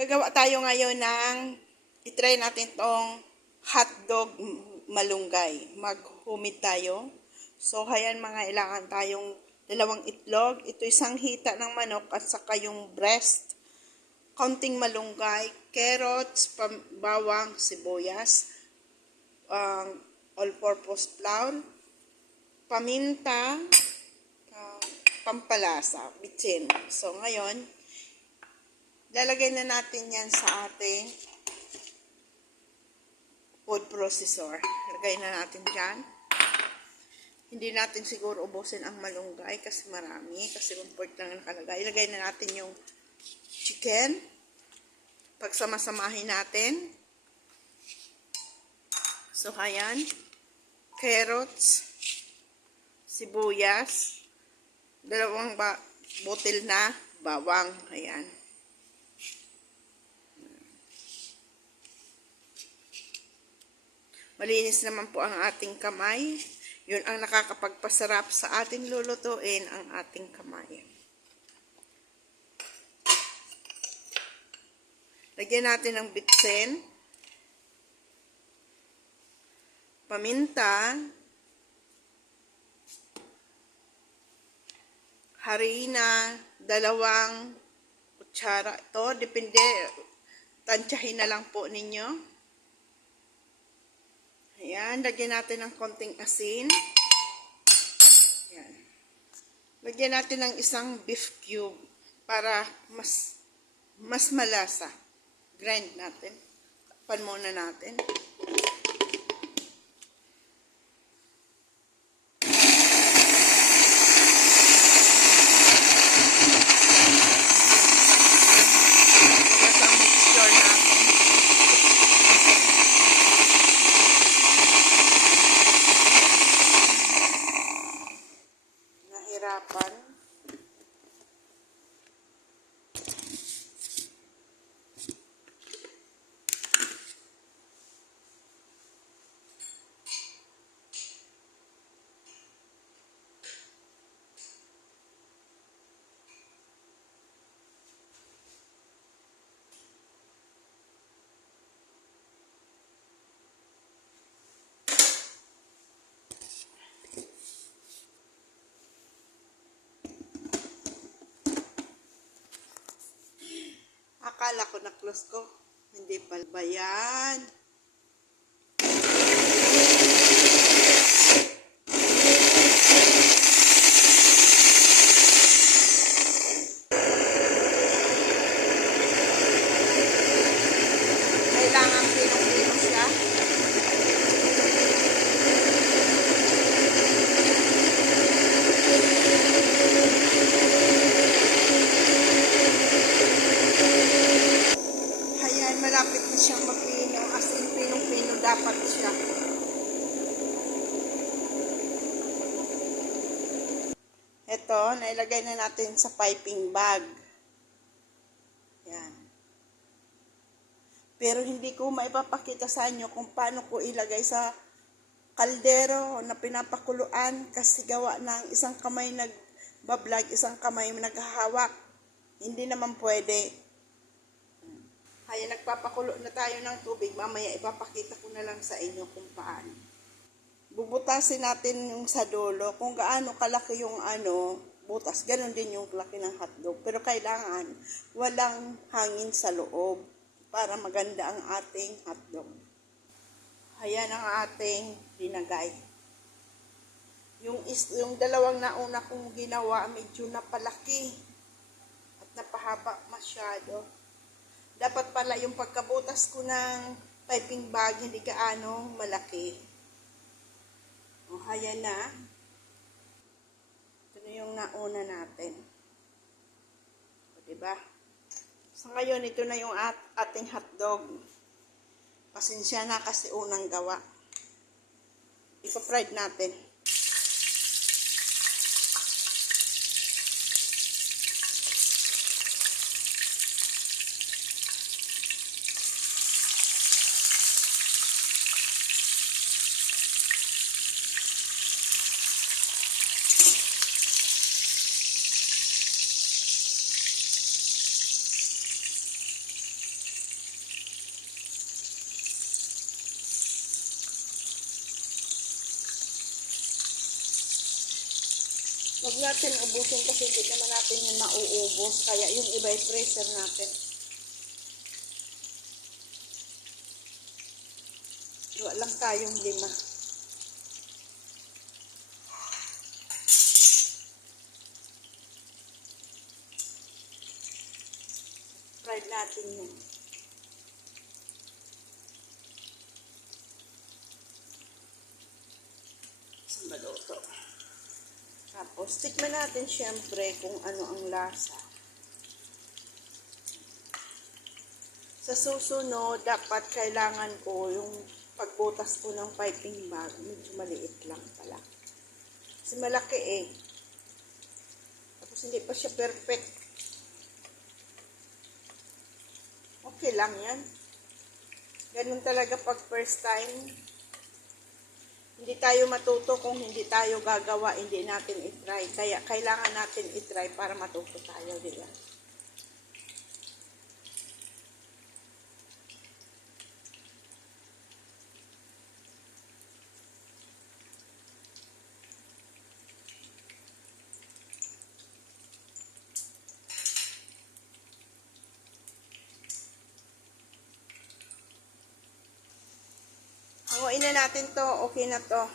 Gagawa tayo ngayon ng, itry natin tong hotdog malunggay. Mag-humid tayo. So, hayan mga ilangan tayong 2 itlog. Ito isang hita ng manok at saka yung breast. Kaunting malunggay, carrots, bawang, sibuyas, all-purpose flour, paminta, pampalasa, bitsin. So, ngayon, lalagay na natin yan sa ating food processor. Lagay na natin dyan. Hindi natin siguro ubusin ang malunggay kasi marami. Kasi 1/4 lang nakalagay. Ilagay na natin yung chicken. Pagsama-samahin natin. So, ayan. Carrots. Sibuyas. 2 botel na bawang. Ayan. Malinis naman po ang ating kamay. Yun ang nakakapagpasarap sa ating lulutuin, ang ating kamay. Lagyan natin ng bitsin, paminta, harina, 2 kutsara. Ito, depende, tansyahin na lang po ninyo. Ayan, lagyan natin ng konting asin. Ayan. Lagyan natin ng isang beef cube para mas malasa. Grind natin. Takpan muna natin. Nahirapan. Akala ko na-close ko. Hindi pala ba yan? Kailangan pinong-pino siya. Malapit na siyang mapino, as in pinong-pino dapat siya. Ito, nailagay na natin sa piping bag. Yan. Pero hindi ko maipapakita sa inyo kung paano ko ilagay sa kaldero na pinapakuluan kasi gawa ng isang kamay nagbablog, isang kamay naghahawak. Hindi naman pwede. Kaya nagpapakulo na tayo ng tubig. Mamaya ipapakita ko na lang sa inyo kung paano. Bubutasin natin yung sa dulo. Kung gaano kalaki yung butas, ganun din yung laki ng hotdog. Pero kailangan walang hangin sa loob para maganda ang ating hotdog. Ayan ang ating dinagay. Yung 2 nauna kong ginawa, medyo napalaki at napahaba masyado. Dapat pala yung pagkabutas ko ng piping bag, hindi gaano malaki. O, ayan na. Ito na yung nauna natin. O, diba? So, ngayon, ito na yung ating hotdog. Pasensya na kasi unang gawa. Ipa-fried natin. natin ubusin kasi hindi naman natin yun mauubos. Kaya yung iba i-freezer natin. Gawa lang tayong 5. Fried natin yun. Isang baluto. Tapos, tikman natin syempre kung ano ang lasa. Sa susunod, dapat kailangan ko yung pagbutas ko ng piping bag. Medyo maliit lang pala. Kasi malaki eh. Tapos, hindi pa siya perfect. Okay lang yan. Ganun talaga pag first time. Hindi tayo matuto kung hindi tayo gagawa, hindi natin itry. Kaya kailangan natin itry para matuto tayo, di ba? Hanguin na natin to. Okay na to.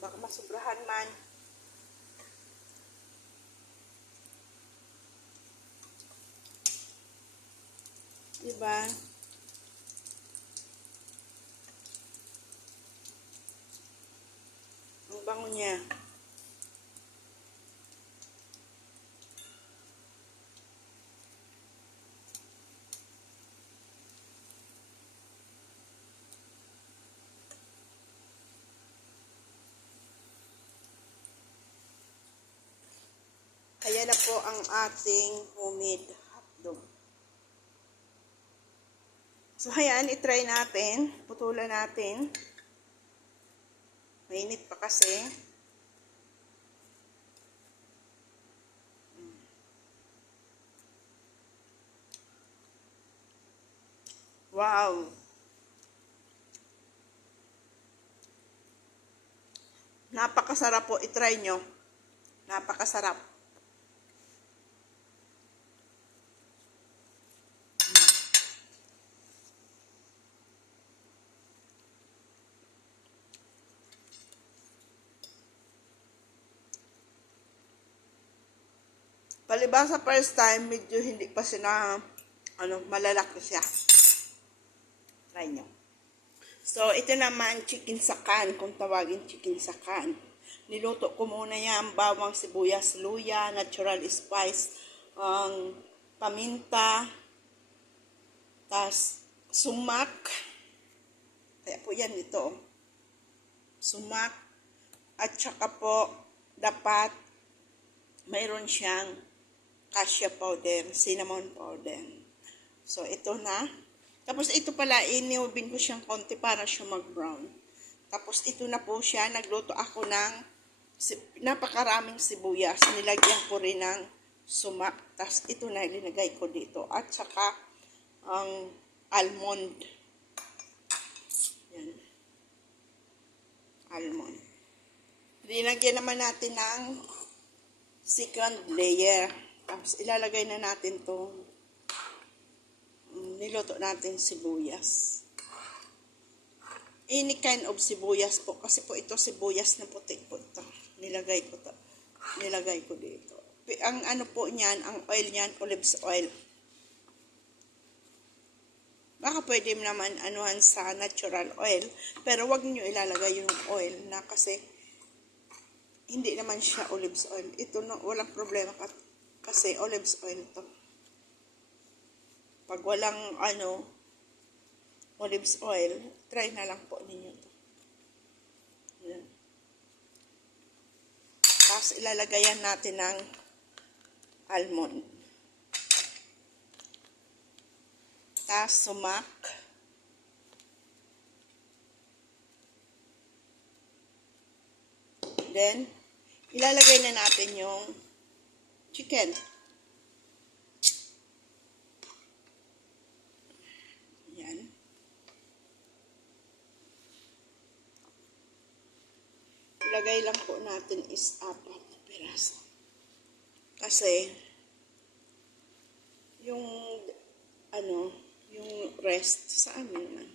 Baka masubrahan man. Diba? Ang bango niya. Kaya na po ang ating homemade hotdog. So, hayaan, itry natin. Putulan natin. Mainit pa kasi. Wow! Napakasarap po. Itry nyo. Napakasarap. Palibasa first time, medyo hindi pa siya malalaki siya. Try nyo. So, ito naman, chicken sakan, kung tawagin chicken sakan. Niluto ko muna yan, bawang, sibuyas, luya, natural spice, paminta, tas sumak. Kaya po yan ito. Sumak. At saka po, dapat mayroon siyang cassia powder, cinnamon powder. So, ito na. Tapos, ito pala, iniubin ko siyang konti para siya mag-brown. Tapos, ito na po siya. Nagluto ako ng napakaraming sibuyas. Nilagyan ko rin ng sumak. Tapos, ito na, linagay ko dito. At saka, ang almond. Yan. Almond. Linagyan naman natin ng second layer. Tapos, ilalagay na natin itong niluto natin sibuyas. Any kind of sibuyas po. Kasi po ito sibuyas na puti po ito. Nilagay ko dito. Ang ano po niyan, ang oil niyan, olives oil. Baka pwede naman anuhan sa natural oil. Pero wag niyo ilalagay yung oil na kasi hindi naman siya olives oil. Ito no, walang problema kasi olives oil to. Pag walang olives oil, try na lang po ninyo to. Yan. Tapos ilalagayan natin ng almond. Tapos sumak. Then, ilalagay na natin yung chicken. Yan. ilalagay lang po natin is 4 na piraso. Kasi, yung, yung rest, saan naman?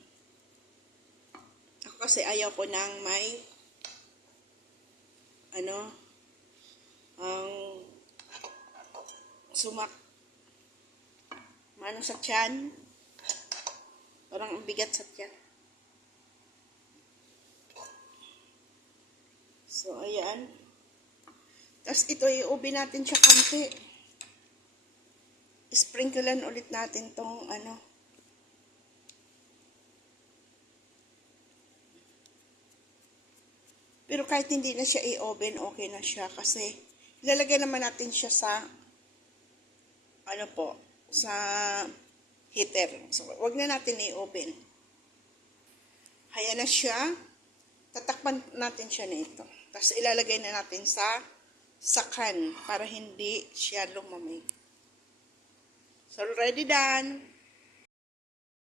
Ako kasi ayaw ko nang may, ang mano sa tiyan. Parang ang bigat sa tiyan. So, ayan. Tapos ito, i-ubi natin siya konti. Sprinklean ulit natin tong Pero kahit hindi na siya i-oven, okay na siya. Kasi, ilalagay naman natin siya sa, sa heater. So, wag na natin i-oven. Haya na siya. Tatakpan natin siya nito. Tapos, ilalagay na natin sa sakan para hindi siya lumamig. So, already done.